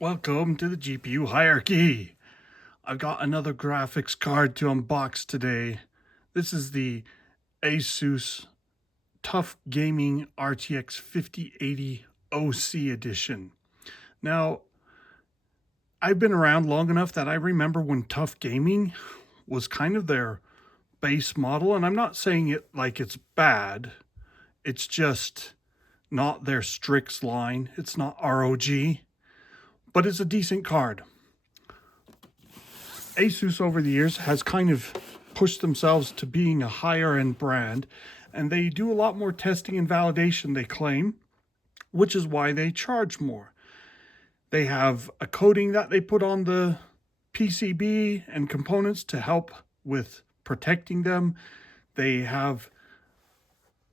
Welcome to the GPU hierarchy. I've got another graphics card to unbox today. This is the Asus TUF Gaming RTX 5080 OC edition. Now, I've been around long enough that I remember when TUF Gaming was kind of their base model, and I'm not saying it like it's bad. It's just not their Strix line. It's not ROG. But it's a decent card. Asus over the years has kind of pushed themselves to being a higher end brand, and they do a lot more testing and validation, they claim, which is why they charge more. They have a coating that they put on the PCB and components to help with protecting them. They have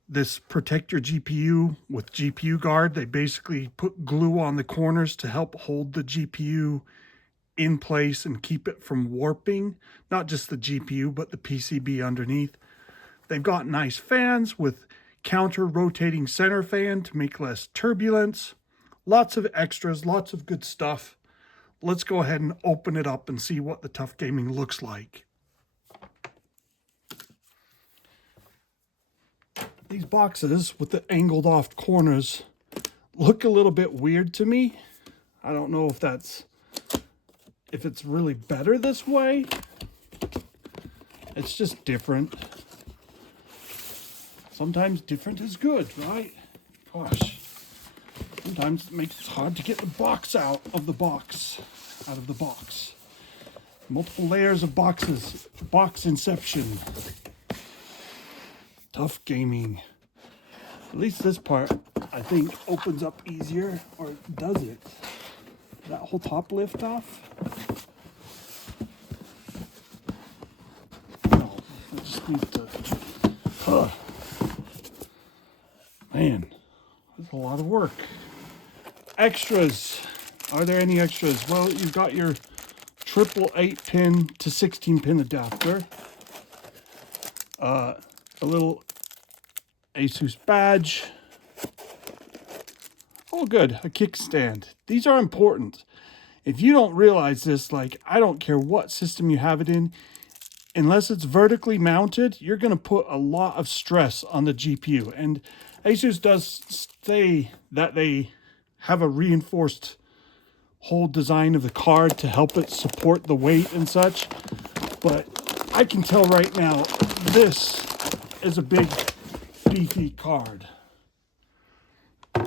this protect your GPU with GPU guard. They basically put glue on the corners to help hold the GPU in place and keep it from warping, not just the GPU, but the PCB underneath. They've got nice fans with counter rotating center fan to make less turbulence. Lots of extras, lots of good stuff. Let's go ahead and open it up and see what the TUF Gaming looks like. These boxes with the angled off corners look a little bit weird to me. I don't know if it's really better this way. It's just different. Sometimes different is good, right? Gosh. Sometimes it makes it hard to get the box out of the box. Multiple layers of boxes. Box inception. TUF Gaming. At least this part, I think, opens up easier, or does it? That whole top lift off? No, I just need to... Man, that's a lot of work. Extras. Are there any extras? Well, you've got your triple 8-pin to 16-pin adapter. A little Asus badge. Oh, good, a kickstand. These are important. If you don't realize this, like, I don't care what system you have it in, unless it's vertically mounted, you're going to put a lot of stress on the GPU. And Asus does say that they have a reinforced whole design of the card to help it support the weight and such. But I can tell right now, this is a big, beefy card. I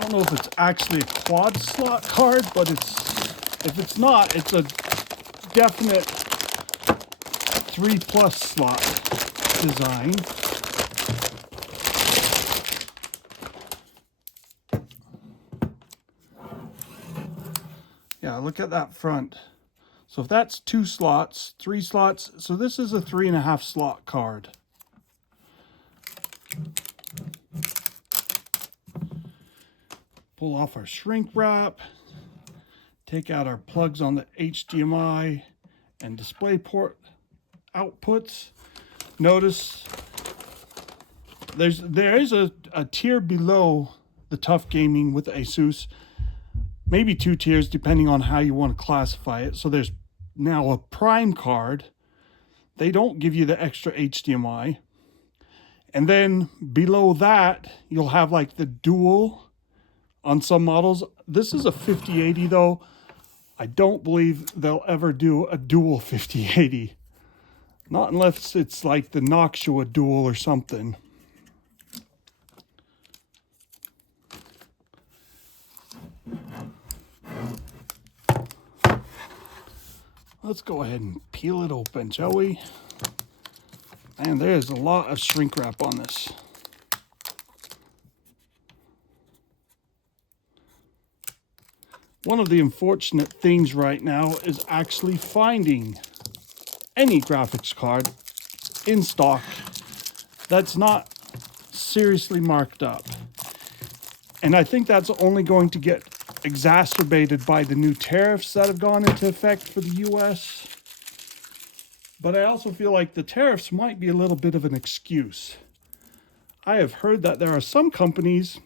don't know if it's actually a quad slot card, but if it's not, it's a definite 3+ slot design. Yeah, look at that front. So if that's 2 slots, 3 slots, so this is a 3.5 slot card. Pull off our shrink wrap, take out our plugs on the HDMI and DisplayPort outputs. Notice there is a tier below the TUF Gaming with Asus. Maybe 2 tiers depending on how you want to classify it. So there's now a prime card. They don't give you the extra HDMI. And then below that, you'll have like the dual on some models. This is a 5080 though. I don't believe they'll ever do a dual 5080. Not unless it's like the Noxua dual or something. Let's go ahead and peel it open, shall we? And there's a lot of shrink wrap on this. One of the unfortunate things right now is actually finding any graphics card in stock that's not seriously marked up. And I think that's only going to get exacerbated by the new tariffs that have gone into effect for the US. But I also feel like the tariffs might be a little bit of an excuse. I have heard that there are some companies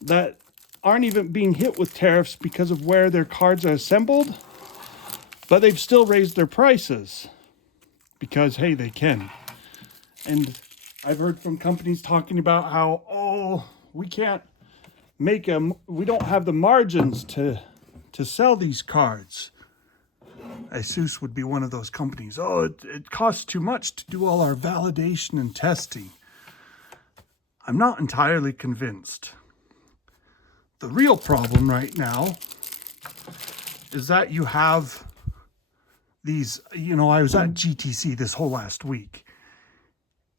that aren't even being hit with tariffs because of where their cards are assembled, but they've still raised their prices because, hey, they can. And I've heard from companies talking about how, oh, we can't make them, we don't have the margins to sell these cards. ASUS would be one of those companies. Oh, it costs too much to do all our validation and testing. I'm not entirely convinced. The real problem right now is that you have these, you know, I was at GTC this whole last week,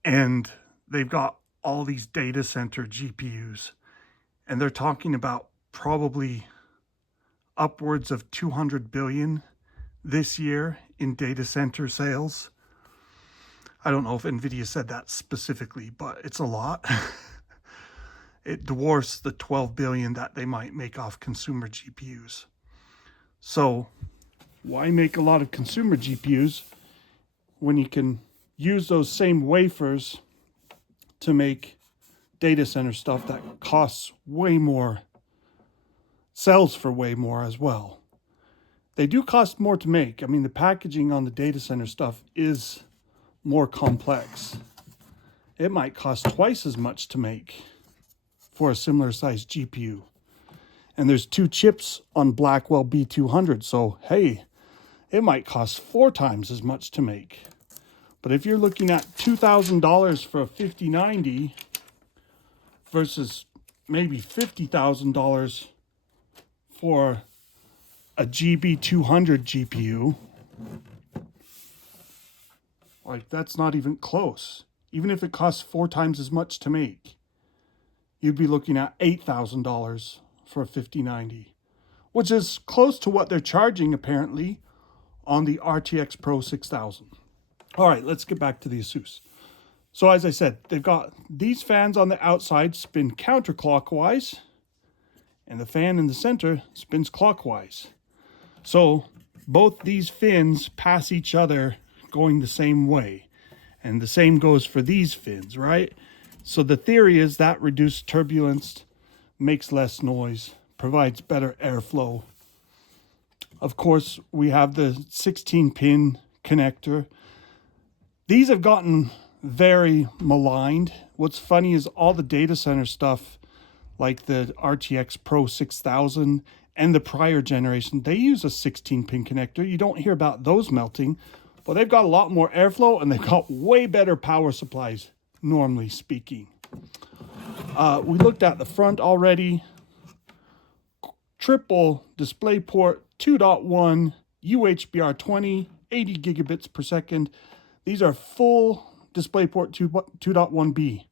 and they've got all these data center GPUs, and they're talking about probably upwards of 200 billion this year in data center sales. I don't know if Nvidia said that specifically, but it's a lot. It dwarfs the 12 billion that they might make off consumer GPUs. So why make a lot of consumer GPUs when you can use those same wafers to make data center stuff that costs way more, sells for way more as well? They do cost more to make. I mean, the packaging on the data center stuff is more complex. It might cost twice as much to make for a similar sized GPU. And there's 2 chips on Blackwell B200, so hey, it might cost 4 times as much to make. But if you're looking at $2,000 for a 5090 versus maybe $50,000 for a GB200 GPU, like, that's not even close. Even if it costs 4 times as much to make, you'd be looking at $8,000 for a 5090, which is close to what they're charging apparently on the RTX Pro 6000. All right, let's get back to the Asus. So as I said, they've got these fans on the outside spin counterclockwise, and the fan in the center spins clockwise. So both these fins pass each other going the same way. And the same goes for these fins, right? So the theory is that reduced turbulence makes less noise, provides better airflow. Of course, we have the 16-pin connector. These have gotten very maligned. What's funny is all the data center stuff, like the RTX Pro 6000 and the prior generation, they use a 16-pin connector. You don't hear about those melting, but they've got a lot more airflow and they've got way better power supplies, normally speaking. We looked at the front already. Triple DisplayPort 2.1 UHBR20, 80 gigabits per second. These are full DisplayPort 2.1B.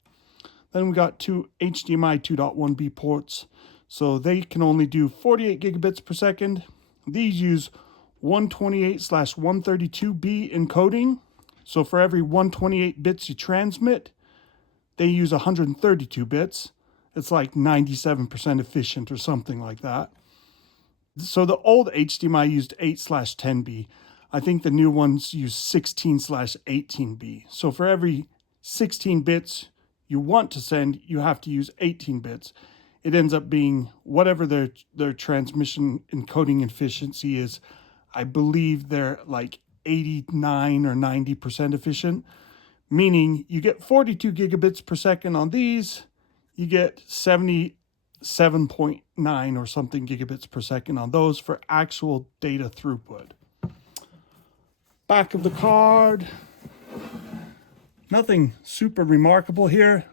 Then we got 2 HDMI 2.1B ports. So they can only do 48 gigabits per second. These use 128/132B encoding. So for every 128 bits you transmit, they use 132 bits. It's like 97% efficient or something like that. So the old HDMI used 8/10B. I think the new ones use 16/18B. So for every 16 bits you want to send, you have to use 18 bits. It ends up being whatever their transmission encoding efficiency is. I believe they're like 89 or 90% efficient, meaning you get 42 gigabits per second on these, you get 77.9 or something gigabits per second on those for actual data throughput. Back of the card, nothing super remarkable here.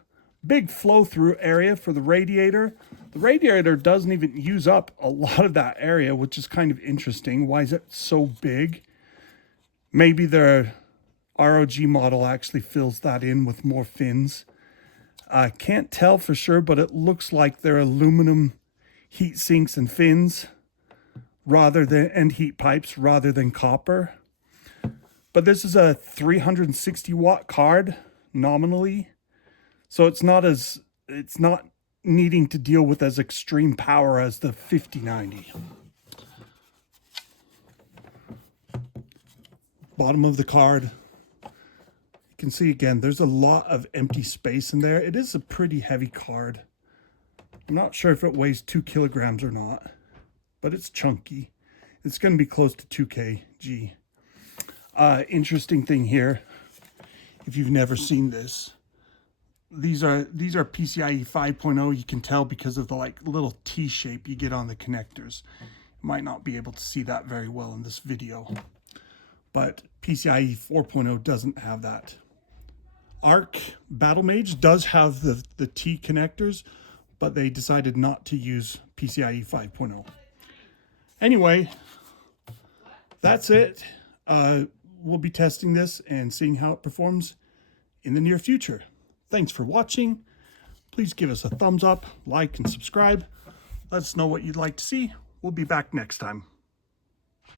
Big flow-through area for the radiator. The radiator doesn't even use up a lot of that area, which is kind of interesting. Why is it so big? Maybe their ROG model actually fills that in with more fins. I can't tell for sure, but it looks like they're aluminum heat sinks and fins and heat pipes rather than copper. But this is a 360 watt card nominally. So it's not needing to deal with as extreme power as the 5090. bottom of the card. You can see again, there's a lot of empty space in there. It is a pretty heavy card. I'm not sure if it weighs 2 kilograms or not, but it's chunky. It's going to be close to 2 kg. Interesting thing here, if you've never seen this, these are PCIe 5.0. You can tell because of the like little T shape you get on the connectors. You might not be able to see that very well in this video, but PCIe 4.0 doesn't have that. Arc Battlemage does have the T connectors, but they decided not to use PCIe 5.0. Anyway, that's it. We'll be testing this and seeing how it performs in the near future. Thanks for watching. Please give us a thumbs up, like, and subscribe. Let us know what you'd like to see. We'll be back next time.